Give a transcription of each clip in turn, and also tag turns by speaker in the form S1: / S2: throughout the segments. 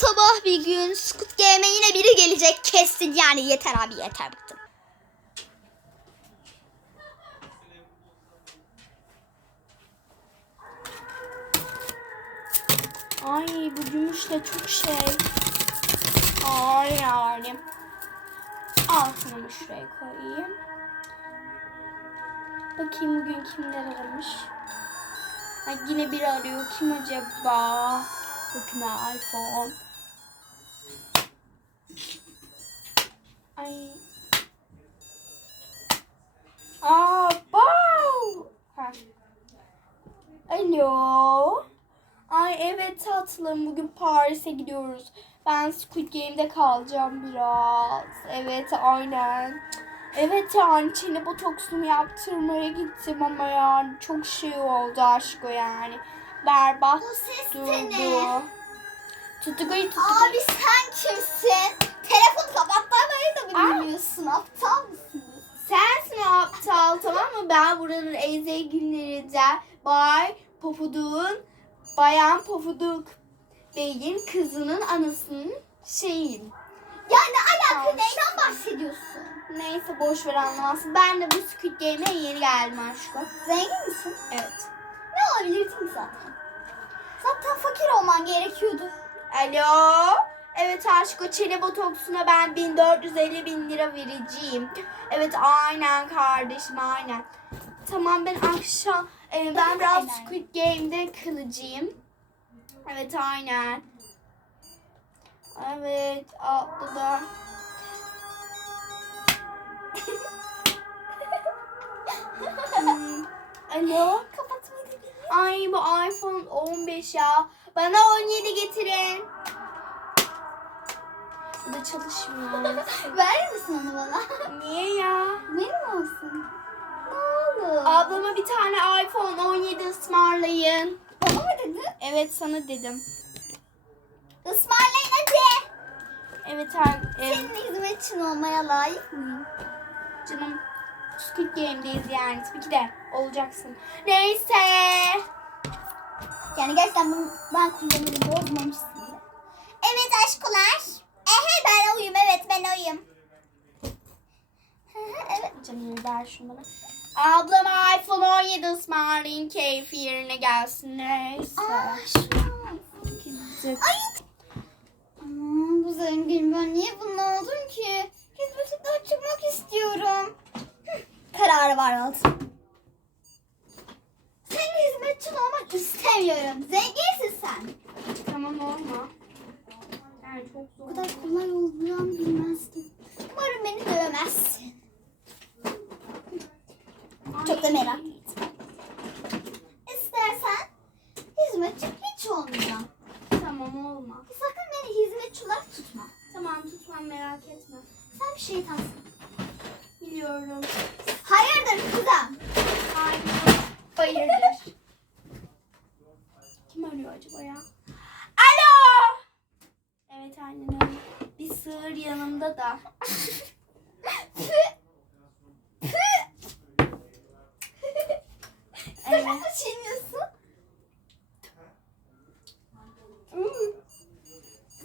S1: sabah bir gün Squid Game'e yine biri gelecek kesin yani yeter abi yeter bıktım.
S2: Ay bu gümüş de çok şey. Ay yani. Altını şuraya koyayım. Bakayım bugün kimler aramış. Ay yine biri arıyor. Kim acaba? Bakın iPhone. Ay. Wow. Ha. Alo. Ay evet tatlım bugün Paris'e gidiyoruz. Ben Squid Game'de kalacağım biraz. Evet aynen. Evet yani çene botoksumu yaptırmaya gittim ama yani çok şey oldu aşko yani. Berbat
S1: Bu ses
S2: durdu. Tutukayı tutukayı.
S1: Abi sen kimsin? Telefonu kapatmayı da bilmiyorsun? Aptal mısın?
S2: Sensin o aptal tamam mı? Ben buranın en zenginlerinden Bay Pofuduk'un Bayan Pofuduk Bey'in kızının anasının şeyiyim.
S1: Ya ne alaka neyden bahsediyorsun?
S2: Neyse boş ver anlamazsın. Ben de bu Squid Game'e yeni geldim aşkım.
S1: Zengin misin?
S2: Evet.
S1: Ne olabilirdin zaten? Zaten fakir olman gerekiyordu.
S2: Alo. Evet aşko çene botoksuna ben 1450 bin lira vereceğim. Evet aynen kardeşim aynen. Tamam ben akşam e, ben biraz. Squid Game'de kılacağım. Evet aynen. Evet altta da. Hmm, Alo.
S1: Biliyor.
S2: Ay bu iPhone 15 ya. Bana 17 getirin. Bu da çalışmıyor.
S1: Verir misin onu bana?
S2: Niye ya?
S1: Benim olsun. Ne olur?
S2: Ablama bir tane iPhone 17 ısmarlayın.
S1: Bana mı dedin?
S2: Evet sana dedim.
S1: Ismarlayın hadi.
S2: Evet e,
S1: Senin hizmetçin olmaya layık mıyım?
S2: canım Squid Game'deyiz yani. Tabii ki de olacaksın. Neyse.
S1: Yani gerçekten bunu ben kullanırım bozmamışsın bile. Evet aşkolar. Ehe ben oyum evet ben oyum. Evet.
S2: Canım ver şunu bana. Ablama iPhone 17 ısmarlayın. Keyfi yerine gelsin. Neyse.
S1: Aa.
S2: Gittik.
S1: Ay. Aman bu zengin ben niye bunun oldum ki? Hizmetten çıkmak istiyorum. Kararı var altın. Senin hizmetçin olmak istemiyorum. Zenginsin sen.
S2: Tamam olma. Yani çok
S1: Bu
S2: zor.
S1: kadar kolay olduğunu bilmezdim. Umarım beni dövmezsin. Çok da merak ettim. İstersen hizmetçi hiç olmayacağım.
S2: Tamam olma.
S1: Sakın beni hizmetçi olarak tutma.
S2: Tamam tutmam merak etme.
S1: Bir şeytansın.
S2: Biliyorum.
S1: Hayırdır kızım?
S2: Hayır. Hayırdır. Kim arıyor acaba ya? Alo. Evet aynen öyle. Bir sığır yanımda da.
S1: Sen
S2: Evet.
S1: nasıl çiğniyorsun?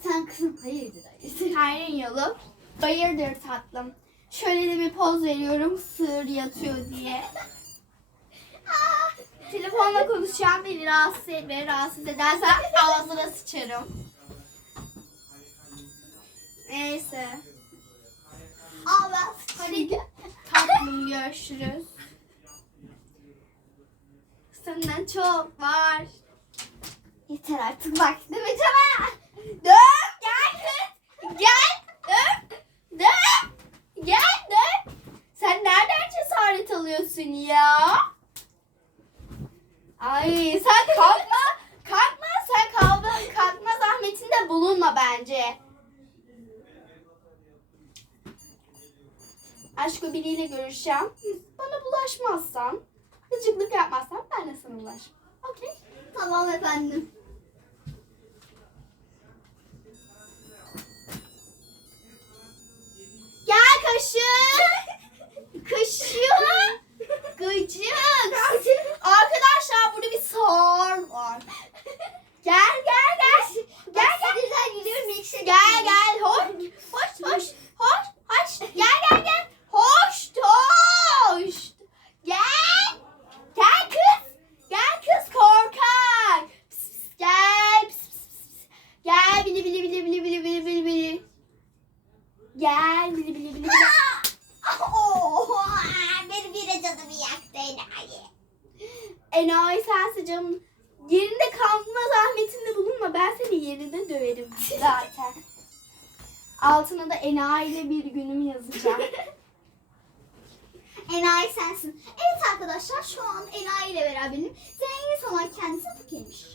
S1: Sen kızım hayırdır hayırdır.
S2: Hayrın yolu. Bayırdır tatlım. Şöyle de bir poz veriyorum sığır yatıyor diye. Telefonla konuşacağım beni rahatsız etme. Rahatsız edersen ağzına sıçarım. Neyse.
S1: Ben
S2: Hadi tatlım görüşürüz. Senden çok var.
S1: Yeter artık bak demeyeceğim ha.
S2: Dön gel kız. Gel. Dön. Dön. Gel dön. Sen nereden cesaret alıyorsun ya? Ay sen kalkma. Kalkma sen kalkma. Kalkma zahmetinde bulunma bence. Aşkı biriyle görüşeceğim. Bana bulaşmazsan, gıcıklık yapmazsan ben de sana bulaşmam. Okey?
S1: Tamam efendim.
S2: Altına da enayi ile bir günüm yazacağım.
S1: Enayi sensin. Evet arkadaşlar şu an Enayi ile beraberim. Zengin olan kendisi fakirmiş.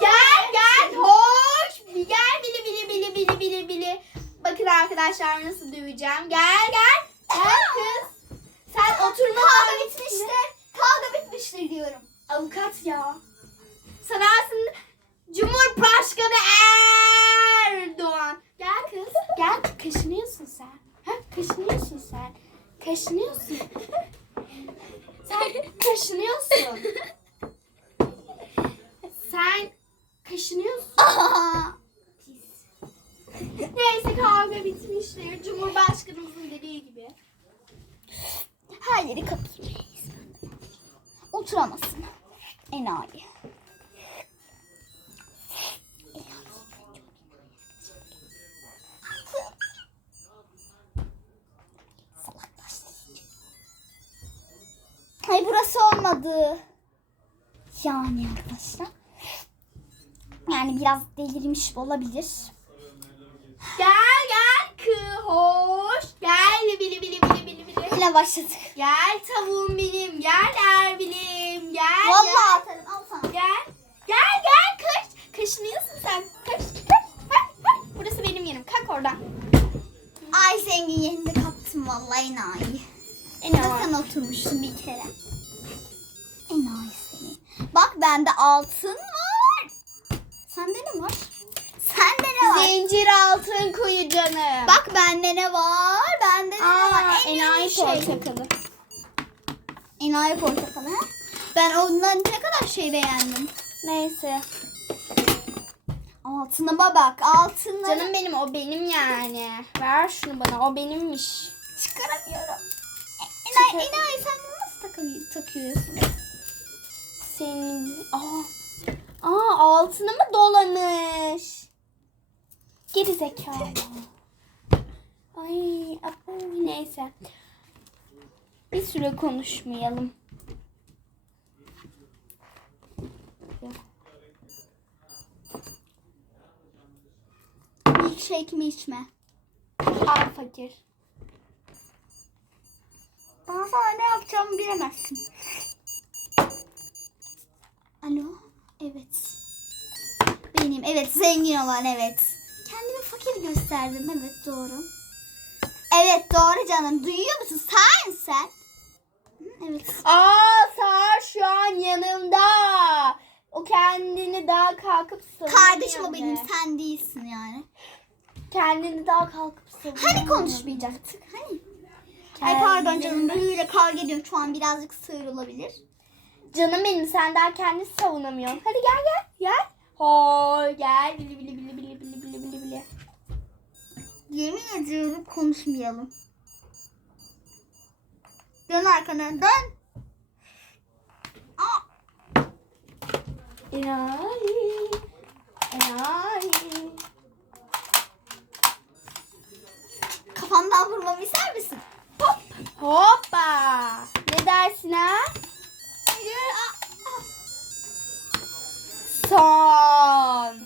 S2: gel gel hoş. Bir Gel bili bili bili bili bili bili. Bakın arkadaşlar nasıl döveceğim. Gel gel. Gel kız. Sen oturma.
S1: Kavga bitmiştir. Kavga bitmiştir diyorum.
S2: Avukat ya. Sanarsın Cumhurbaşkanı Erdoğan. Gel kız. Gel. Kaşınıyorsun sen. Ha, kaşınıyorsun sen. Kaşınıyorsun. Sen kaşınıyorsun. Sen kaşınıyorsun. Neyse kavga bitmiştir. Cumhurbaşkanımızın dediği gibi.
S1: Her yeri kapatıyor. Oturamazsın. Enayi. Burası olmadı. Yani arkadaşlar. Yani biraz delirmiş olabilir.
S2: Gel gel kı hoş. Gel bili bili bili bili bili.
S1: Yine başladık.
S2: Gel tavuğum benim. Gel Erbil'im. Gel.
S1: Vallahi atarım. Al sana.
S2: Gel. Gel. Gel gel kaç. Kaşınıyorsun sen. Kaç. Burası benim yerim. Kalk oradan.
S1: Ay zengin yerinde kaptım vallahi enayi.
S2: En
S1: Burada sen oturmuşsun bir kere. Enayi seni. Bak bende altın var. Sende ne var? Sende ne var?
S2: Zincir altın kuyu canım.
S1: Bak bende ne var? Bende ne var?
S2: Aa,
S1: En
S2: enayi
S1: şey.
S2: portakalı.
S1: Enayi portakalı. Ben ondan ne kadar şey beğendim.
S2: Neyse.
S1: Altınıma bak. Altınları
S2: Canım benim o benim yani. Ver şunu bana. O benimmiş.
S1: çıkaramıyorum. E,
S2: Çıkar-
S1: enayi sen bunu nasıl takı- takıyorsun?
S2: Senin... Aa. Aa altını mı dolamış? Geri zekalı. Ay, apo, neyse. Bir süre konuşmayalım.
S1: Milkshake mi içme?
S2: Al fakir.
S1: Ben sana ne yapacağımı bilemezsin. Alo? Evet. Benim. Evet zengin olan evet. Kendimi fakir gösterdim. Evet doğru. Evet doğru canım. Duyuyor musun? Sen sen. Hı, Evet.
S2: Aa Sar şu an yanımda. O kendini daha kalkıp savunuyor.
S1: Kardeşim o benim.
S2: be.
S1: Sen değilsin yani.
S2: Kendini daha kalkıp savunuyor.
S1: Hani konuşmayacaktık? Hani? Ay pardon canım. Böyle kavga ediyorum. Şu an birazcık sığır olabilir.
S2: Canım benim sen daha kendini savunamıyorsun. Hadi gel gel gel. Hoy gel bili bili bili bili bili bili bili bili.
S1: Yemin ediyorum konuşmayalım. Dön arkana dön. Aa,
S2: Enayi. Enayi.
S1: kafamdan vurmamı ister misin? Hop.
S2: Hoppa. Ne dersin ha? Son.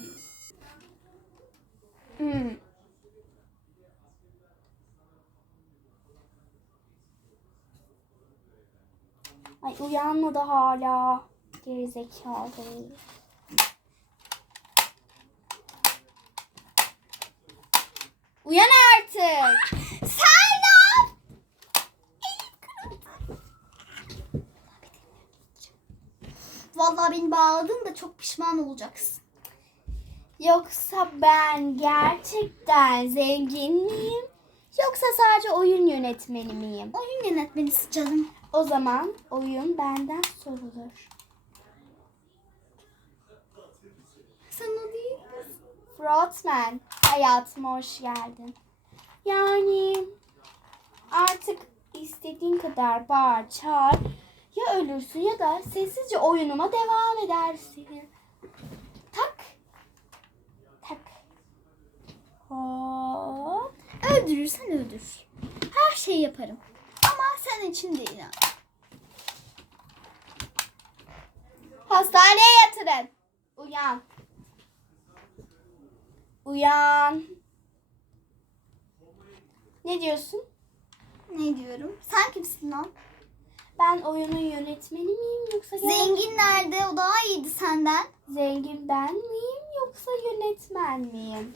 S2: Hmm. Ay uyanmadı hala. Gerizekalı. Uyan artık.
S1: Sen ne yap? Elim kırıldı. Vallahi beni bağladın da çok pişman olacaksın.
S2: Yoksa ben gerçekten zengin miyim? Yoksa sadece oyun yönetmeni miyim?
S1: Oyun yönetmenisi canım.
S2: O zaman oyun benden sorulur.
S1: Sen o değil misin?
S2: Frotman, hayatıma hoş geldin. Yani artık istediğin kadar bağır, çağır. Ya ölürsün ya da sessizce oyunuma devam edersin. Tak. Tak. Hop.
S1: Öldürürsen öldür. Her şeyi yaparım. Ama sen için değil ha.
S2: Hastaneye yatırın. Uyan. Uyan. Ne diyorsun?
S1: Ne diyorum? Sen kimsin lan?
S2: Ben oyunun yönetmeni miyim yoksa
S1: Zengin nerede? O daha iyiydi senden.
S2: Zengin ben miyim yoksa yönetmen miyim?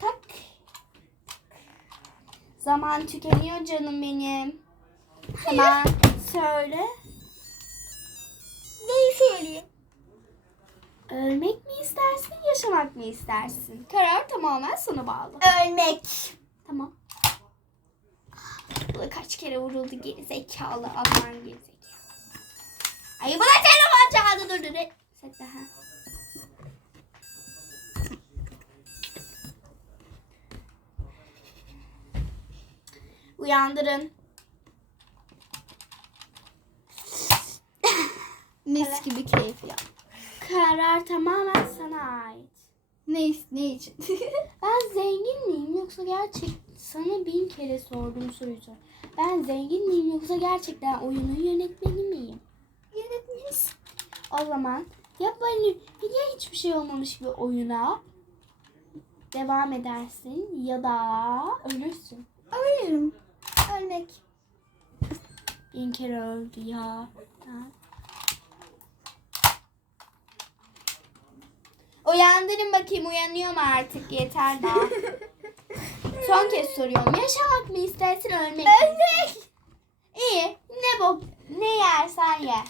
S2: Tak. Zaman tükeniyor canım benim. Hemen söyle.
S1: Neyi söyleyeyim?
S2: Ölmek mi istersin, yaşamak mı istersin? Karar tamamen sana bağlı.
S1: Ölmek.
S2: Tamam. Kaç kere vuruldu geri zekalı Alman geri zekalı. Ay bu da telefon çaldı dur. dur. Set daha. Uyandırın.
S1: Mis gibi keyif ya.
S2: Karar tamamen sana ait.
S1: Ne, ne için?
S2: Ben zengin miyim yoksa gerçek sana bin kere sorduğum soruyu sor. Ben zengin miyim yoksa gerçekten oyunun yönetmeni miyim?
S1: Yönetmeniz.
S2: O zaman ya böyle ya hiçbir şey olmamış bir oyuna devam edersin ya da ölürsün.
S1: Ölürüm. Ölmek.
S2: Bin kere öldü ya. Ha. Uyandırın bakayım uyanıyor mu artık yeter daha. Son kez soruyorum. Yaşamak mı istersin ölmek mi?
S1: Ölmek.
S2: İyi. Ne bok ne yersen ye.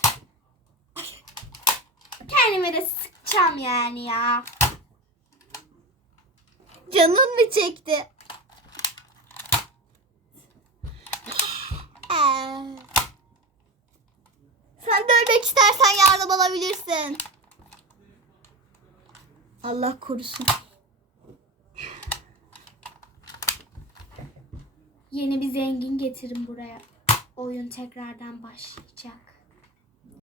S2: Kendime de sıkacağım yani ya.
S1: Canın mı çekti? Ee, Sen de ölmek istersen yardım alabilirsin. Allah korusun.
S2: Yeni bir zengin getirin buraya. Oyun tekrardan başlayacak.